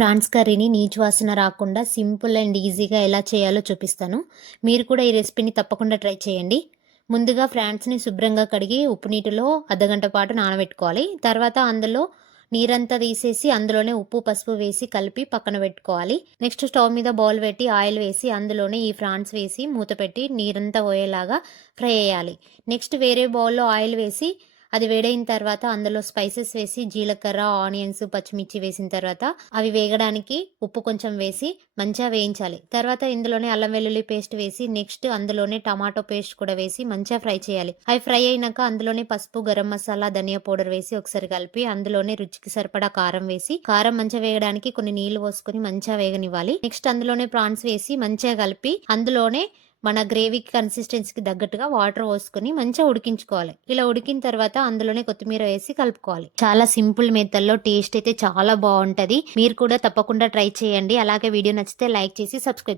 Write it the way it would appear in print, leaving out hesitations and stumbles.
France కర్రీని నీచు వాసన రాకుండా సింపుల్ అండ్ ఈజీగా ఎలా చేయాలో చూపిస్తాను. మీరు కూడా ఈ రెసిపీని తప్పకుండా ట్రై చేయండి. ముందుగా ఫ్రాన్స్ని శుభ్రంగా కడిగి ఉప్పు నీటిలో అర్ధగంట పాటు నానబెట్టుకోవాలి. తర్వాత అందులో నీరంతా తీసేసి అందులోనే ఉప్పు పసుపు వేసి కలిపి పక్కన పెట్టుకోవాలి. నెక్స్ట్ స్టవ్ మీద బౌల్ పెట్టి ఆయిల్ వేసి అందులోనే ఈ ఫ్రాన్స్ వేసి మూత పెట్టి నీరంతా పోయేలాగా ఫ్రై చేయాలి. నెక్స్ట్ వేరే బౌల్లో ఆయిల్ వేసి అది వేడైన తర్వాత అందులో స్పైసెస్ వేసి జీలకర్ర, ఆనియన్స్, పచ్చిమిర్చి వేసిన తర్వాత అవి వేగడానికి ఉప్పు కొంచెం వేసి మంచిగా వేయించాలి. తర్వాత ఇందులోనే అల్లం వెల్లుల్లి పేస్ట్ వేసి నెక్స్ట్ అందులోనే టమాటో పేస్ట్ కూడా వేసి మంచిగా ఫ్రై చేయాలి. అవి ఫ్రై అయినాక అందులోనే పసుపు, గరం మసాలా, ధనియా పౌడర్ వేసి ఒకసారి కలిపి అందులోనే రుచికి సరిపడా కారం వేసి కారం మంచిగా వేగడానికి కొన్ని నీళ్లు పోసుకొని మంచిగా వేగనివ్వాలి. నెక్స్ట్ అందులోనే ప్రాన్స్ వేసి మంచిగా కలిపి అందులోనే మన గ్రేవీ కన్సిస్టెన్సీకి తగ్గట్టుగా వాటర్ పోసుకొని మంచిగా ఉడికించుకోవాలి. ఇలా ఉడికిన తర్వాత అందులోనే కొత్తిమీర వేసి కలుపుకోవాలి. చాలా సింపుల్ మెథడ్లో టేస్ట్ అయితే చాలా బాగుంటది. మీరు కూడా తప్పకుండా ట్రై చేయండి. అలాగే వీడియో నచ్చితే లైక్ చేసి సబ్స్క్రైబ్